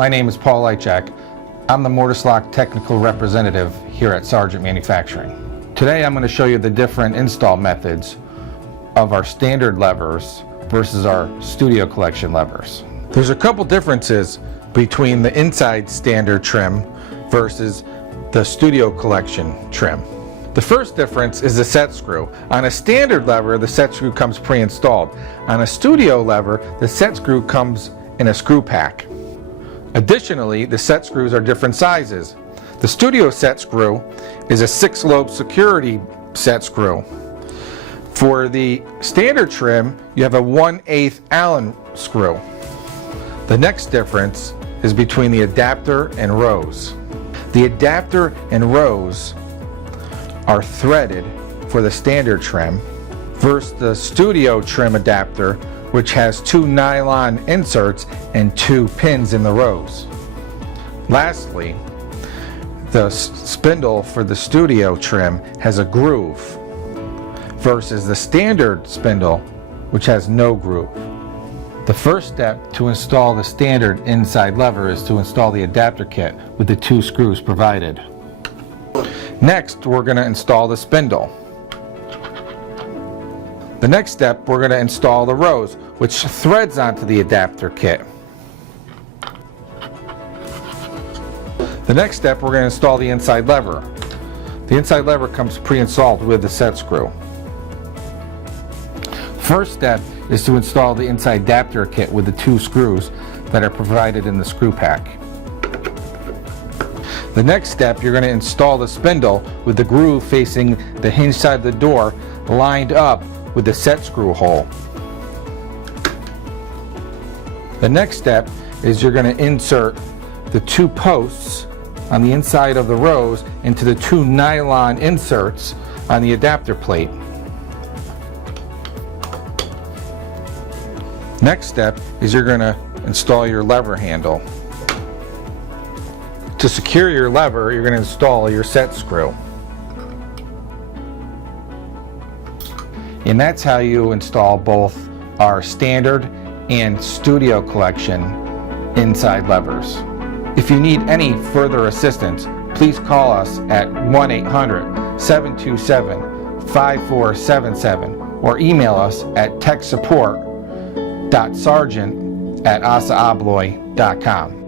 my name is Paul Lichack. I'm the Mortise Lock Technical Representative here at Sargent Manufacturing. Today I'm going to show you the different install methods of our standard levers versus our Studio Collection levers. There's a couple differences between the inside standard trim versus the Studio Collection trim. The first difference is the set screw. On a standard lever, the set screw comes pre-installed. On a Studio lever, the set screw comes in a screw pack. Additionally, the set screws are different sizes. The Studio set screw is a 6-lobe security set screw. For the standard trim, you have a 1/8 Allen screw. The next difference is between the adapter and rose. The adapter and rose are threaded for the standard trim versus the Studio trim adapter, which has 2 nylon inserts and 2 pins in the rose. Lastly, the spindle for the Studio trim has a groove versus the standard spindle, which has no groove. The first step to install the standard inside lever is to install the adapter kit with the 2 screws provided. Next, we're going to install the spindle. The next step, we're going to install the rose, which threads onto the adapter kit. The next step, we're going to install the inside lever. The inside lever comes pre-installed with the set screw. First step is to install the inside adapter kit with the 2 screws that are provided in the screw pack. The next step, you're going to install the spindle with the groove facing the hinge side of the door lined up with the set screw hole. The next step is you're going to insert the 2 posts on the inside of the rose into the 2 nylon inserts on the adapter plate. Next step is you're going to install your lever handle. To secure your lever, you're going to install your set screw. And that's how you install both our standard and Studio Collection inside levers. If you need any further assistance, please call us at 1-800-727-5477 or email us at techsupport.sargent@asaabloy.com.